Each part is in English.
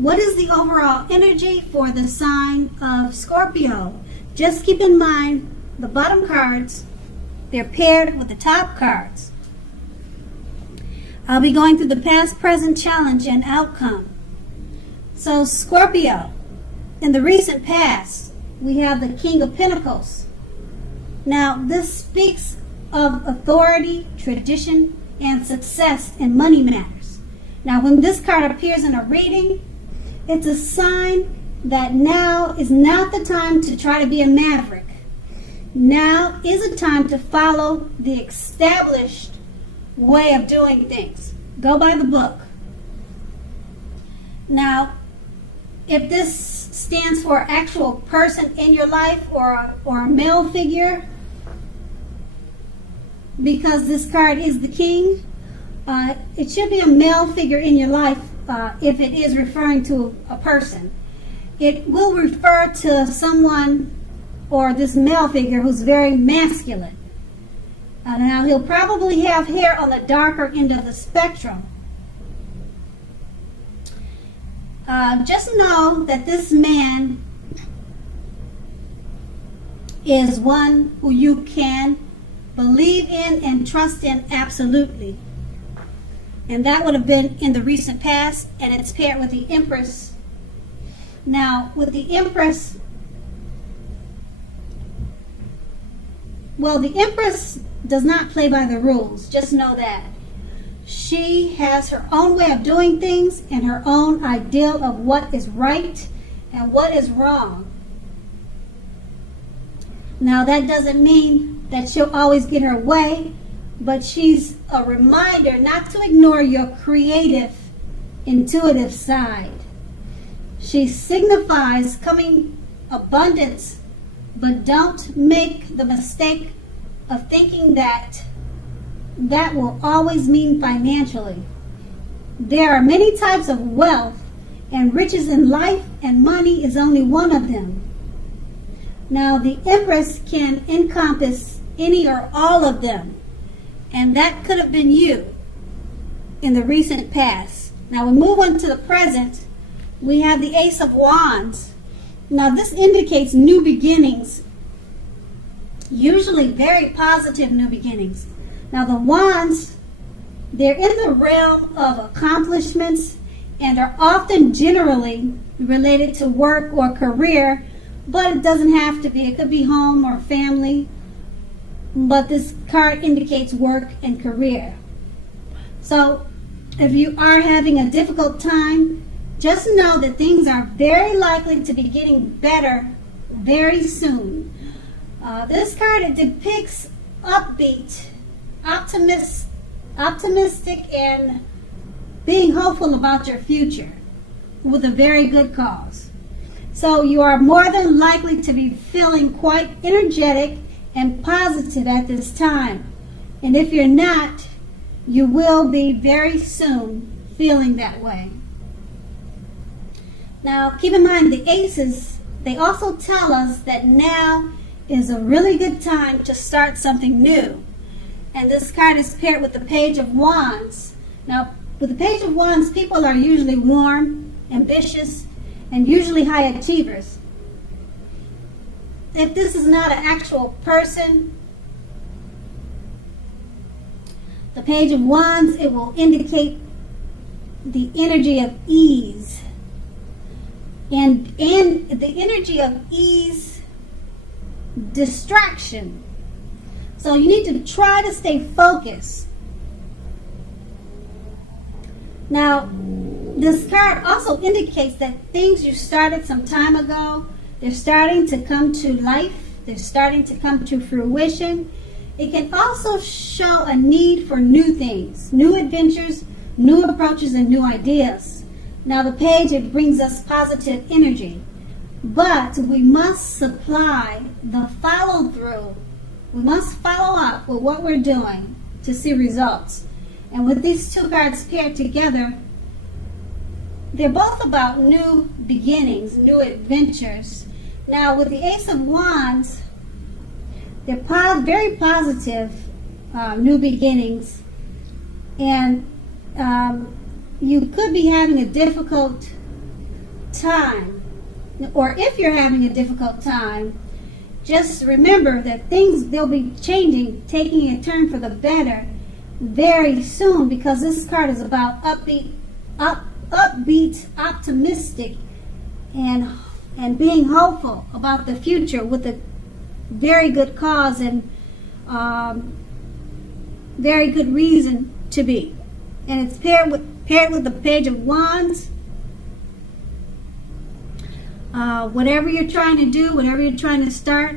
what is the overall energy for the sign of Scorpio? Just keep in mind the bottom cards, they're paired with the top cards. I'll be going through the past, present, challenge, and outcome. So Scorpio, in the recent past, we have the King of Pentacles. Now, this speaks of authority, tradition, and success in money matters. Now, when this card appears in a reading, it's a sign that now is not the time to try to be a maverick. Now is a time to follow the established way of doing things. Go by the book. Now, if this stands for an actual person in your life or a male figure, because this card is the king, it should be a male figure in your life if it is referring to a person. It will refer to someone or this male figure who's very masculine. Now, he'll probably have hair on the darker end of the spectrum. Just know that this man is one who you can believe in and trust in absolutely. And that would have been in the recent past, and it's paired with the Empress. Now, with the Empress, well, the Empress does not play by the rules. Just know that. She has her own way of doing things and her own ideal of what is right and what is wrong. Now, that doesn't mean that she'll always get her way, but she's a reminder not to ignore your creative, intuitive side. She signifies coming abundance, but don't make the mistake of thinking that that will always mean financially. There are many types of wealth, and riches in life and money is only one of them. Now, the Empress can encompass any or all of them, and that could have been you in the recent past. Now, we move on to the present. We have the Ace of Wands. Now, this indicates new beginnings, usually very positive new beginnings. Now, the Wands, they're in the realm of accomplishments and are often generally related to work or career, but it doesn't have to be. It could be home or family, but this card indicates work and career. So, if you are having a difficult time, just know that things are very likely to be getting better very soon. This card, it depicts upbeat, optimistic, and being hopeful about your future with a very good cause. So you are more than likely to be feeling quite energetic and positive at this time. And if you're not, you will be very soon feeling that way. Now, keep in mind the aces, they also tell us that now is a really good time to start something new. And this card is paired with the Page of Wands. Now, with the Page of Wands, people are usually warm, ambitious, and usually high achievers. If this is not an actual person, the Page of Wands, it will indicate the energy of ease. And the energy of ease, distraction. So you need to try to stay focused. Now, this card also indicates that things you started some time ago, they're starting to come to life. They're starting to come to fruition. It can also show a need for new things, new adventures, new approaches, and new ideas. Now, the page, it brings us positive energy. But we must supply the follow-through. We must follow up with what we're doing to see results. And with these two cards paired together, they're both about new beginnings, new adventures. Now, with the Ace of Wands, they're very positive new beginnings. And you could be having a difficult time, or if you're having a difficult time, just remember that they'll be changing, taking a turn for the better very soon, because this card is about upbeat, optimistic, and being hopeful about the future with a very good cause and very good reason to be. And it's paired with the Page of Wands. Whatever you're trying to do, whatever you're trying to start,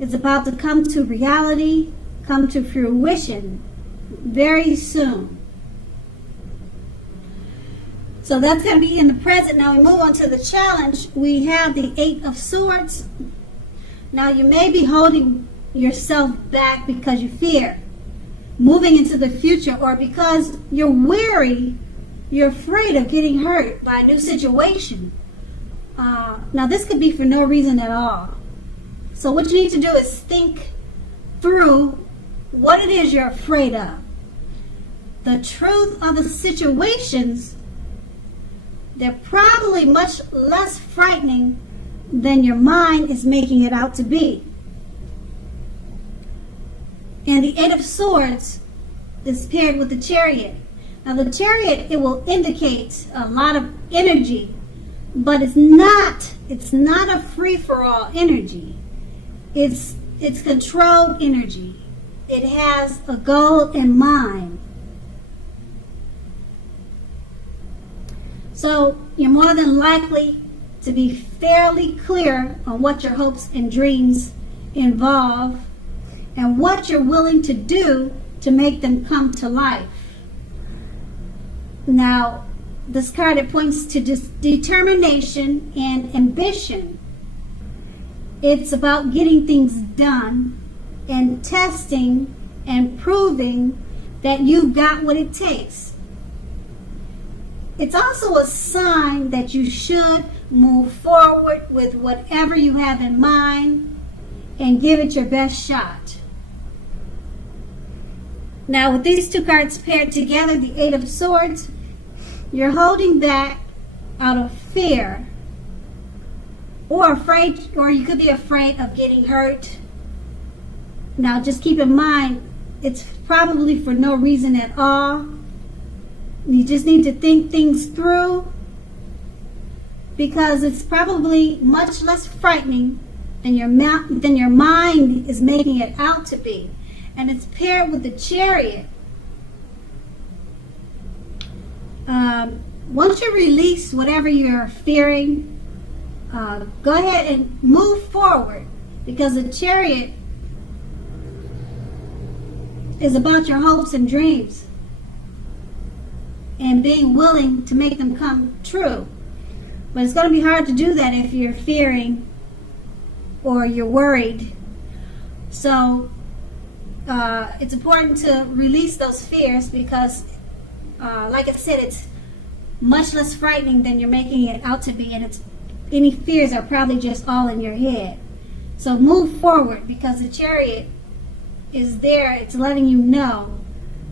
is about to come to reality, come to fruition very soon. So that's going to be in the present. Now we move on to the challenge. We have the Eight of Swords. Now you may be holding yourself back because you fear moving into the future, or because you're weary, you're afraid of getting hurt by a new situation. Now this could be for no reason at all. So what you need to do is think through what it is you're afraid of. The truth of the situations, they're probably much less frightening than your mind is making it out to be. And the Eight of Swords is paired with the Chariot. Now the Chariot, it will indicate a lot of energy, but it's not a free-for-all energy. It's controlled energy. It has a goal in mind. So you're more than likely to be fairly clear on what your hopes and dreams involve and what you're willing to do to make them come to life. Now, this card, it points to determination and ambition. It's about getting things done and testing and proving that you've got what it takes. It's also a sign that you should move forward with whatever you have in mind and give it your best shot. Now, with these two cards paired together, the Eight of Swords, you're holding back out of fear, or you could be afraid of getting hurt. Now, just keep in mind, it's probably for no reason at all. You just need to think things through, because it's probably much less frightening than your mind is making it out to be. And it's paired with the Chariot. Once you release whatever you're fearing, go ahead and move forward, because the Chariot is about your hopes and dreams and being willing to make them come true. But it's going to be hard to do that if you're fearing or you're worried. So it's important to release those fears, because like I said, it's much less frightening than you're making it out to be, and any fears are probably just all in your head. So move forward, because the Chariot is there. It's letting you know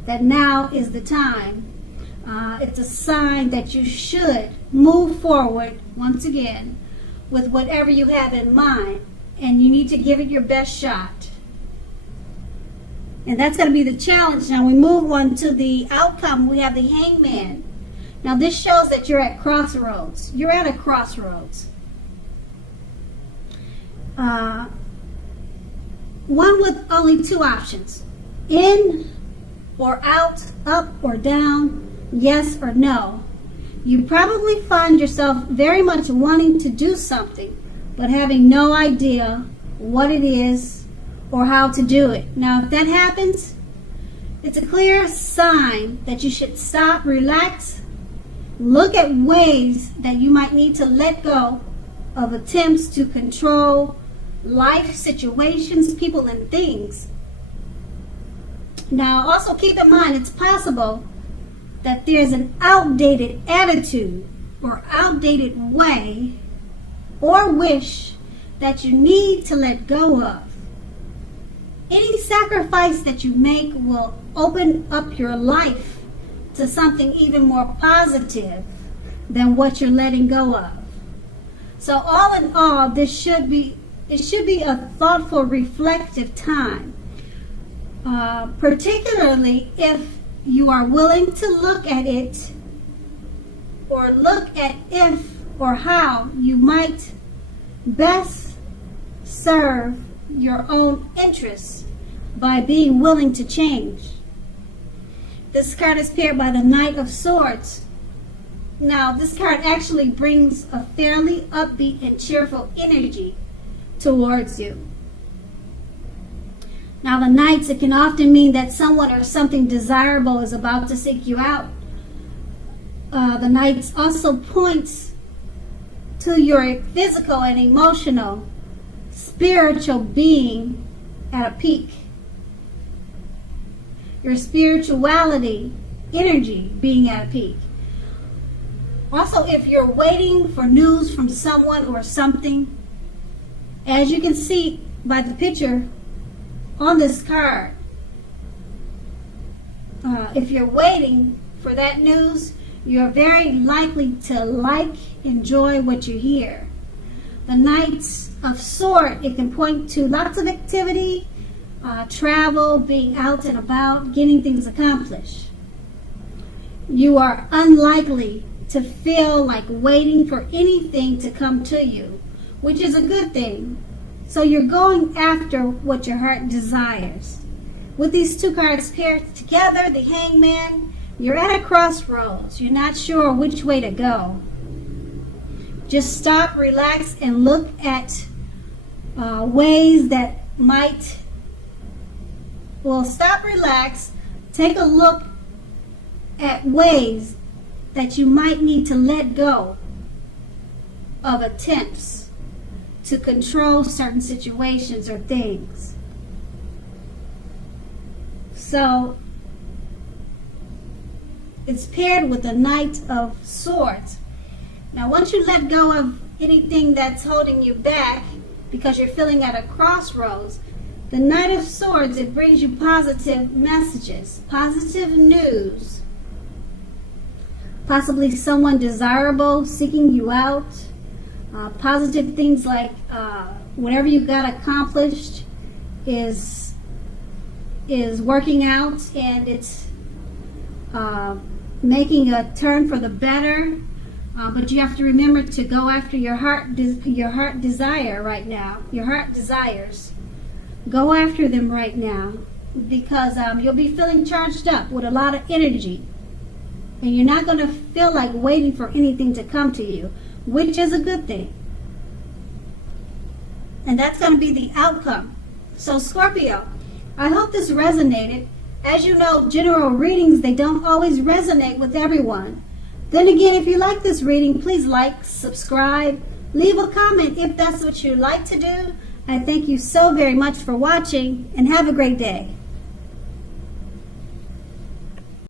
that now is the time. It's a sign that you should move forward once again with whatever you have in mind, and you need to give it your best shot. And that's going to be the challenge. Now we move on to the outcome. We have the Hangman. Now this shows that you're at crossroads. You're at a crossroads. One with only two options: in or out, up or down, yes or no. You probably find yourself very much wanting to do something, but having no idea what it is or how to do it. Now, if that happens, it's a clear sign that you should stop, relax, look at ways that you might need to let go of attempts to control life situations, people, and things. Now, also keep in mind, it's possible that there's an outdated attitude or outdated way or wish that you need to let go of. Any sacrifice that you make will open up your life to something even more positive than what you're letting go of. So all in all, it should be a thoughtful, reflective time, particularly if you are willing to look at it, or look at if or how you might best serve your own interests by being willing to change. This card is paired by the Knight of Swords. Now, this card actually brings a fairly upbeat and cheerful energy towards you. Now, the Knights, it can often mean that someone or something desirable is about to seek you out. The Knights also points to your physical and emotional, spiritual being at a peak. Your spirituality, energy being at a peak. Also, if you're waiting for news from someone or something, as you can see by the picture on this card, if you're waiting for that news, you're very likely to enjoy what you hear. The Knights of Swords, it can point to lots of activity, travel, being out and about, getting things accomplished. You are unlikely to feel like waiting for anything to come to you, which is a good thing. So you're going after what your heart desires. With these two cards paired together, the Hangman, you're at a crossroads. You're not sure which way to go. Just stop, relax, and look at ways that might... Well, stop, relax, take a look at ways that you might need to let go of attempts to control certain situations or things. So, it's paired with the Knight of Swords. Now, once you let go of anything that's holding you back because you're feeling at a crossroads, the Knight of Swords, it brings you positive messages, positive news. Possibly someone desirable seeking you out. Positive things like whatever you got accomplished is working out, and it's making a turn for the better. But you have to remember to go after your heart desire right now. Your heart desires. Go after them right now, because you'll be feeling charged up with a lot of energy. And you're not going to feel like waiting for anything to come to you, which is a good thing. And that's going to be the outcome. So, Scorpio, I hope this resonated. As you know, general readings, they don't always resonate with everyone. Then again, if you like this reading, please like, subscribe, leave a comment if that's what you like to do. I thank you so very much for watching, and have a great day.